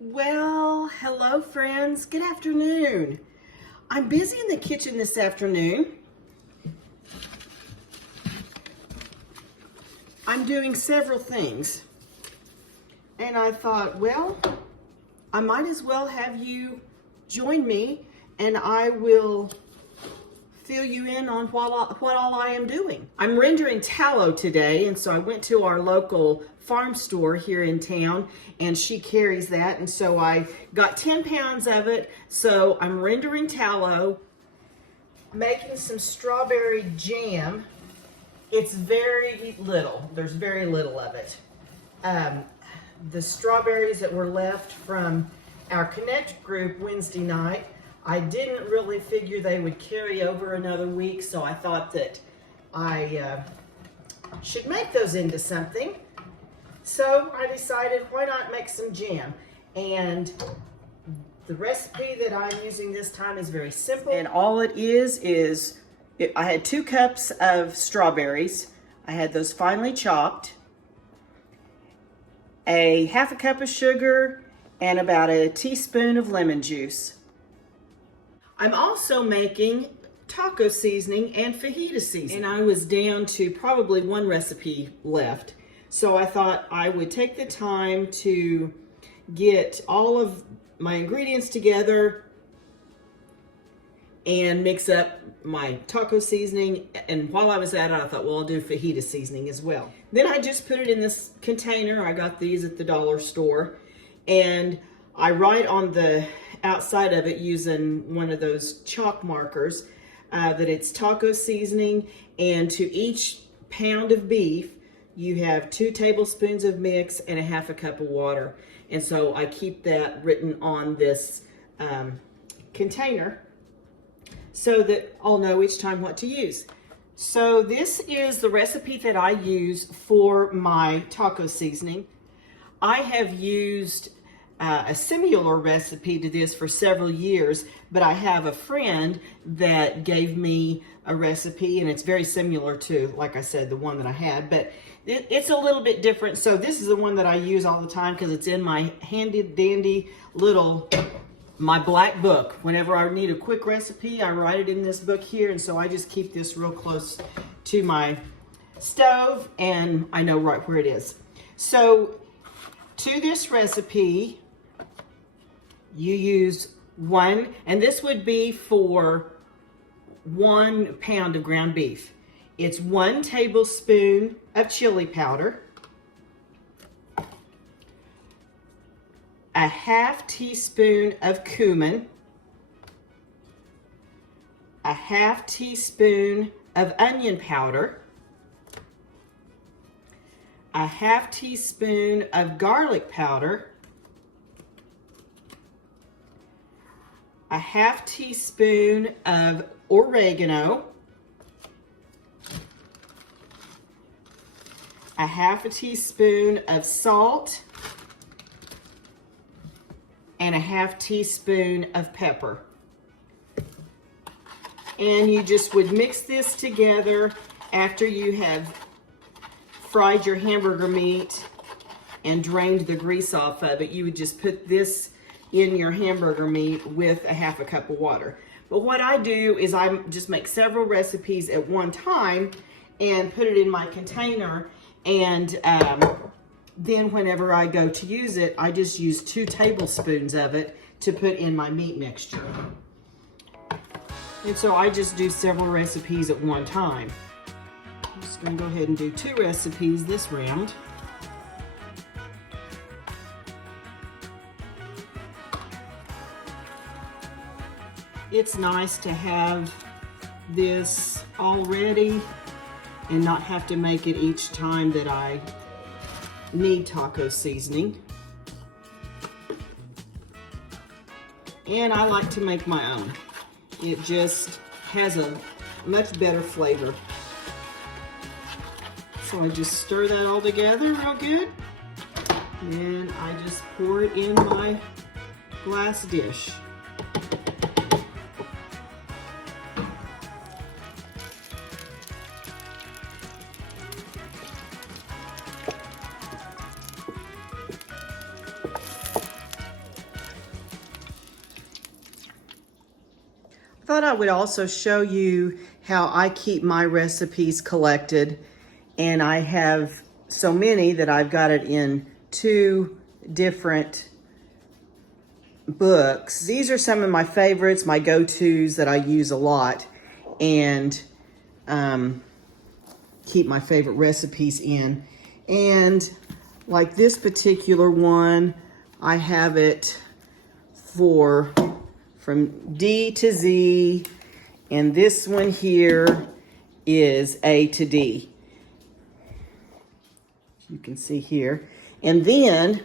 Well, hello friends. Good afternoon. I'm busy in the kitchen this afternoon. I'm doing several things. And I thought, well, I might as well have you join me and I will fill you in on what all I am doing. I'm rendering tallow today, and so I went to our local farm store here in town, and she carries that, and so I got 10 pounds of it. So I'm rendering tallow, making some strawberry jam. It's very little. There's very little of it. The strawberries that were left from our Connect group Wednesday night, I didn't really figure they would carry over another week, so I thought that I should make those into something. So I decided, why not make some jam? And the recipe that I'm using this time is very simple. And all it is I had 2 cups of strawberries. I had those finely chopped, a half a cup of sugar, and about a teaspoon of lemon juice. I'm also making taco seasoning and fajita seasoning. And I was down to probably 1 recipe left. So I thought I would take the time to get all of my ingredients together and mix up my taco seasoning. And while I was at it, I thought, well, I'll do fajita seasoning as well. Then I just put it in this container. I got these at the dollar store. And I write on the outside of it using one of those chalk markers that it's taco seasoning, and to each pound of beef you have 2 tablespoons of mix and a half a cup of water. And so I keep that written on this container so that I'll know each time what to use. So this is the recipe that I use for my taco seasoning. I have used a similar recipe to this for several years, but I have a friend that gave me a recipe, and it's very similar to, like I said, the one that I had, but it's a little bit different. So this is the one that I use all the time because it's in my handy dandy little, my black book. Whenever I need a quick recipe, I write it in this book here, and so I just keep this real close to my stove, and I know right where it is. So to this recipe, you use 1, and this would be for 1 pound of ground beef. It's 1 tablespoon of chili powder, a half teaspoon of cumin, a half teaspoon of onion powder, a half teaspoon of garlic powder, a half teaspoon of oregano, a half a teaspoon of salt, and a half teaspoon of pepper. And you just would mix this together after you have fried your hamburger meat and drained the grease off of it. You would just put this in your hamburger meat with a half a cup of water. But what I do is I just make several recipes at one time and put it in my container, and then whenever I go to use it, I just use 2 tablespoons of it to put in my meat mixture. And so I just do several recipes at one time. I'm just going to go ahead and do 2 recipes this round. It's nice to have this all ready and not have to make it each time that I need taco seasoning. And I like to make my own. It just has a much better flavor. So I just stir that all together real good. And I just pour it in my glass dish. Thought I would also show you how I keep my recipes collected, and I have so many that I've got it in 2 different books. These are some of my favorites, my go-tos that I use a lot, and keep my favorite recipes in. And like this particular one, I have it from D to Z, and this one here is A to D. You can see here. And then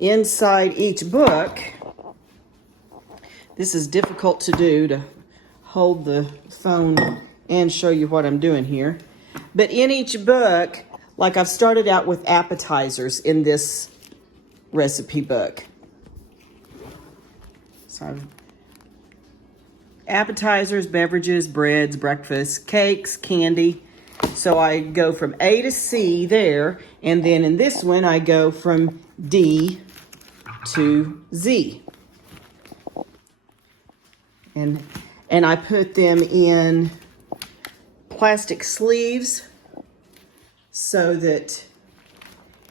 inside each book, this is difficult to do, to hold the phone and show you what I'm doing here. But in each book, like I've started out with appetizers in this recipe book. So I've appetizers, beverages, breads, breakfast, cakes, candy. So I go from A to C there, and then in this one I go from D to Z. And I put them in plastic sleeves so that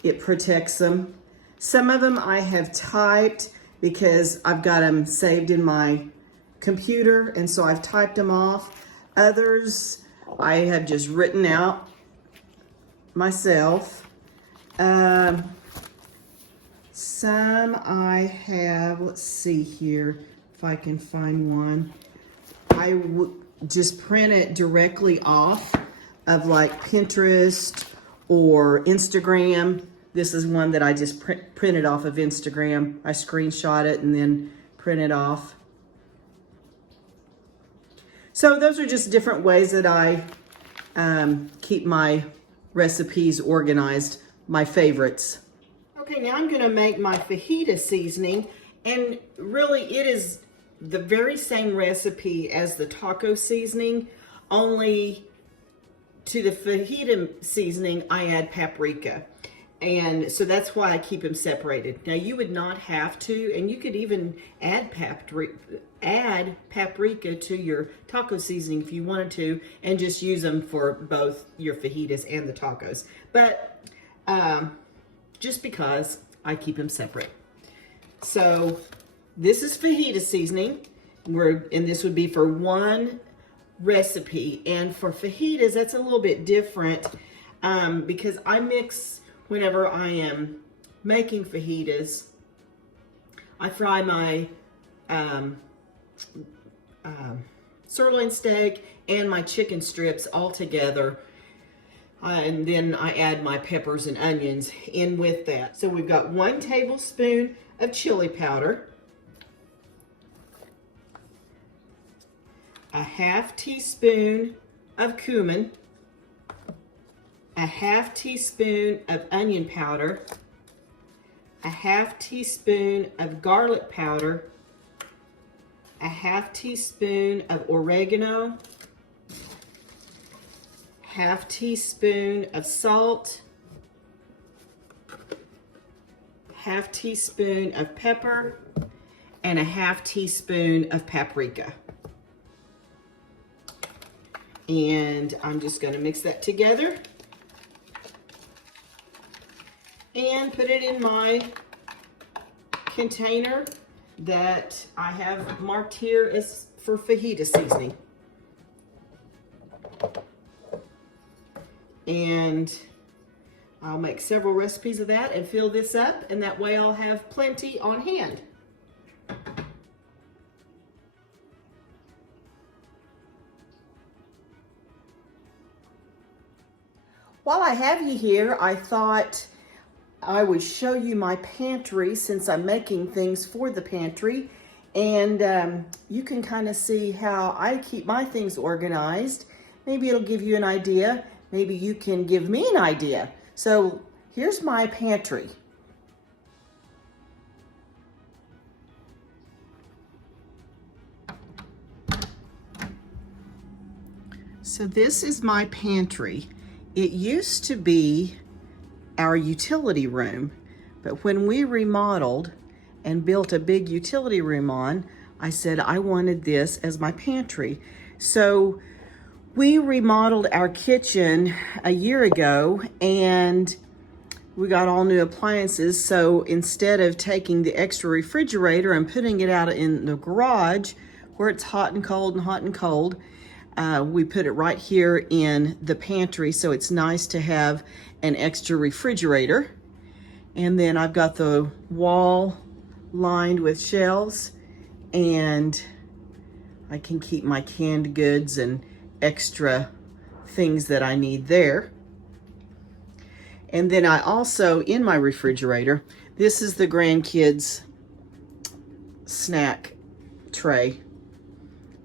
it protects them. Some of them I have typed because I've got them saved in my computer, and so I've typed them off. Others I have just written out myself. Some I have, let's see here if I can find one. I just print it directly off of like Pinterest or Instagram. This is one that I just printed off of Instagram. I screenshot it and then print it off. So those are just different ways that I keep my recipes organized, my favorites. Okay, now I'm gonna make my fajita seasoning, and really it is the very same recipe as the taco seasoning, only to the fajita seasoning I add paprika. And so that's why I keep them separated. Now you would not have to, and you could even add paprika to your taco seasoning if you wanted to, and just use them for both your fajitas and the tacos. But just because I keep them separate. So this is fajita seasoning, and this would be for one recipe. And for fajitas, that's a little bit different because I mix. Whenever I am making fajitas, I fry my sirloin steak and my chicken strips all together, and then I add my peppers and onions in with that. So we've got 1 tablespoon of chili powder, a 1/2 teaspoon of cumin, a 1/2 teaspoon of onion powder, a 1/2 teaspoon of garlic powder, a 1/2 teaspoon of oregano, 1/2 teaspoon of salt, 1/2 teaspoon of pepper, and a 1/2 teaspoon of paprika. And I'm just going to mix that together and put it in my container that I have marked here as for fajita seasoning. And I'll make several recipes of that and fill this up, and that way I'll have plenty on hand. While I have you here, I thought I would show you my pantry since I'm making things for the pantry, and you can kind of see how I keep my things organized. Maybe it'll give you an idea. Maybe you can give me an idea. So here's my pantry. So this is my pantry. It used to be our utility room, but when we remodeled and built a big utility room on, I said I wanted this as my pantry. So we remodeled our kitchen a year ago and we got all new appliances. So instead of taking the extra refrigerator and putting it out in the garage where it's hot and cold and hot and cold, we put it right here in the pantry. So it's nice to have an extra refrigerator. And then I've got the wall lined with shelves, and I can keep my canned goods and extra things that I need there. And then I also, in my refrigerator, this is the grandkids' snack tray.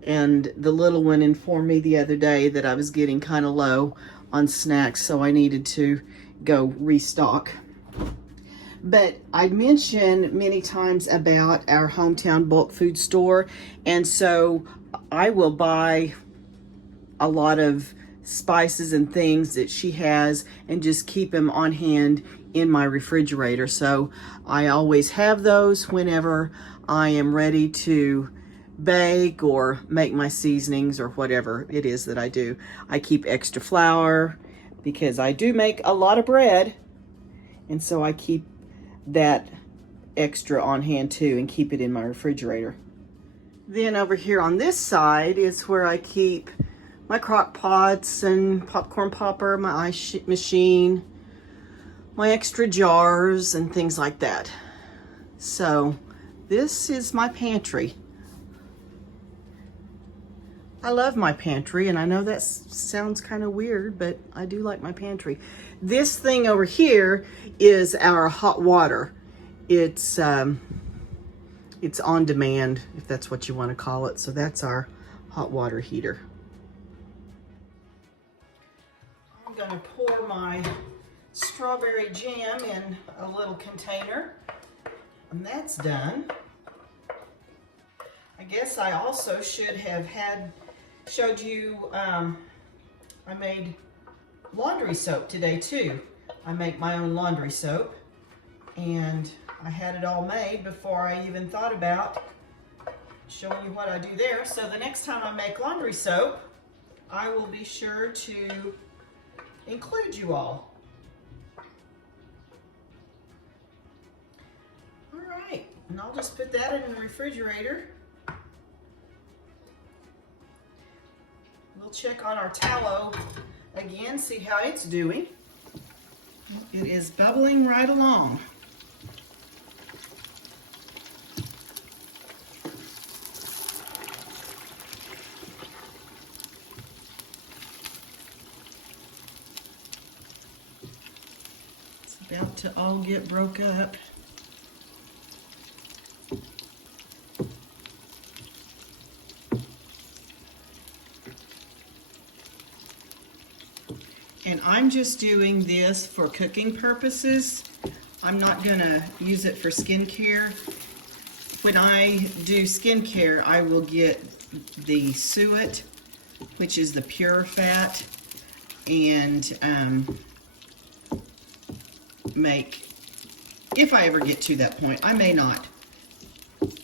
And the little one informed me the other day that I was getting kind of low on snacks, so I needed to go restock. But I mentioned many times about our hometown bulk food store, and so I will buy a lot of spices and things that she has and just keep them on hand in my refrigerator. So I always have those whenever I am ready to bake or make my seasonings or whatever it is that I do. I keep extra flour because I do make a lot of bread, and so I keep that extra on hand too and keep it in my refrigerator. Then over here on this side is where I keep my crock pots and popcorn popper, my ice machine, my extra jars and things like that. So this is my pantry. I love my pantry, and I know that sounds kind of weird, but I do like my pantry. This thing over here is our hot water. It's on demand, if that's what you want to call it. So that's our hot water heater. I'm going to pour my strawberry jam in a little container, and that's done. I guess I also should have showed you I made laundry soap today too. I make my own laundry soap, and I had it all made before I even thought about showing you what I do there. So the next time I make laundry soap, I will be sure to include you all. All right, and I'll just put that in the refrigerator. We'll check on our tallow again, see how it's doing. It is bubbling right along. It's about to all get broke up. And I'm just doing this for cooking purposes. I'm not gonna use it for skincare. When I do skincare, I will get the suet, which is the pure fat, and make, if I ever get to that point. I may not.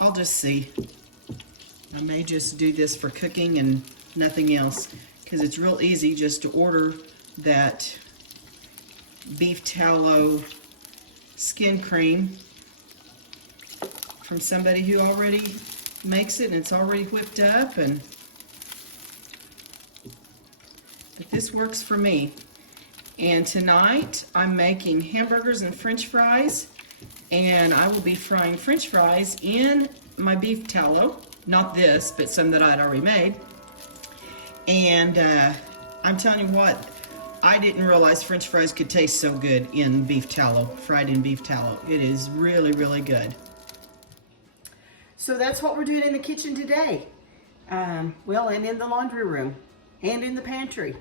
I'll just see. I may just do this for cooking and nothing else, because it's real easy just to order that beef tallow skin cream from somebody who already makes it, and it's already whipped up, but this works for me. And tonight I'm making hamburgers and french fries, and I will be frying french fries in my beef tallow, not this, but some that I'd already made. And I'm telling you what, I didn't realize french fries could taste so good in beef tallow, fried in beef tallow. It is really, really good. So that's what we're doing in the kitchen today. Well, and in the laundry room and in the pantry.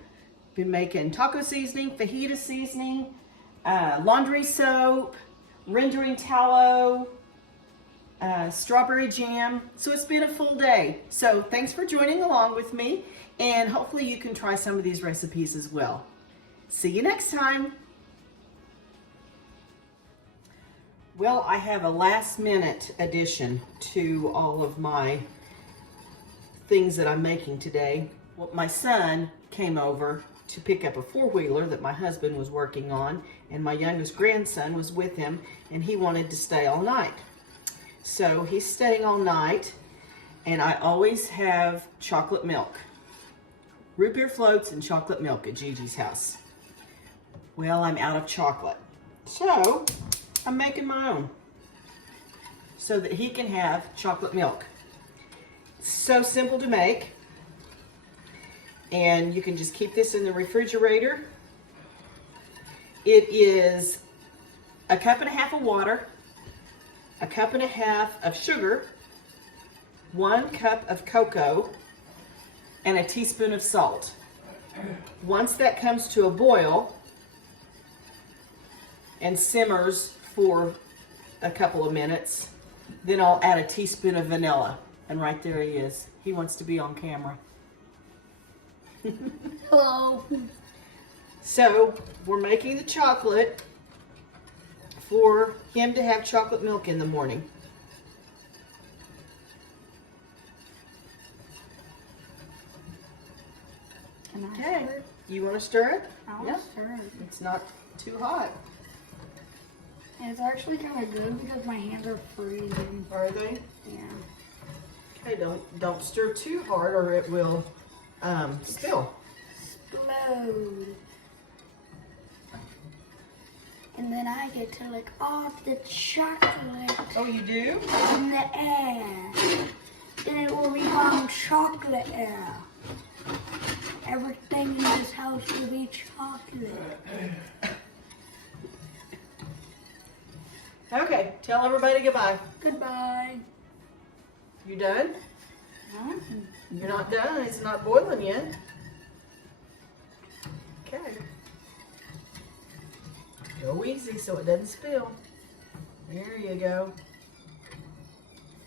Been making taco seasoning, fajita seasoning, laundry soap, rendering tallow, strawberry jam. So it's been a full day. So thanks for joining along with me, and hopefully you can try some of these recipes as well. See you next time. Well, I have a last minute addition to all of my things that I'm making today. Well, my son came over to pick up a four-wheeler that my husband was working on, and my youngest grandson was with him, and he wanted to stay all night. So he's staying all night, and I always have chocolate milk. Root beer floats and chocolate milk at Gigi's house. Well, I'm out of chocolate. So I'm making my own so that he can have chocolate milk. So simple to make. And you can just keep this in the refrigerator. It is a cup and a half of water, a cup and a half of sugar, 1 cup of cocoa, and a teaspoon of salt. Once that comes to a boil and simmers for a couple of minutes, then I'll add a teaspoon of vanilla. And right there he is. He wants to be on camera. Hello. So we're making the chocolate for him to have chocolate milk in the morning. Okay, you want to stir it? I'll stir it. It's not too hot. And it's actually kind of good because my hands are freezing. Are they? Yeah. Okay, don't stir too hard or it will spill. Explode. And then I get to lick off the chocolate Oh, you do? in the air. Then it will become chocolate air. Everything in this house will be chocolate. Okay, tell everybody goodbye. Goodbye. You done? Huh? You're not done. It's not boiling yet. Okay. Go easy so it doesn't spill. There you go.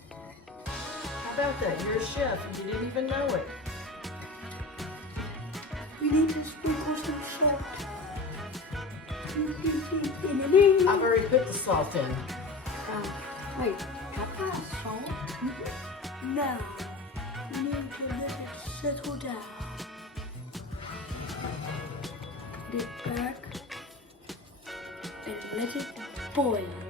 How about that? You're a chef and you didn't even know it. We need to sprinkle some salt. I've already put the salt in. Wait, got that salt? No. We need to let it settle down. Put it back and let it boil.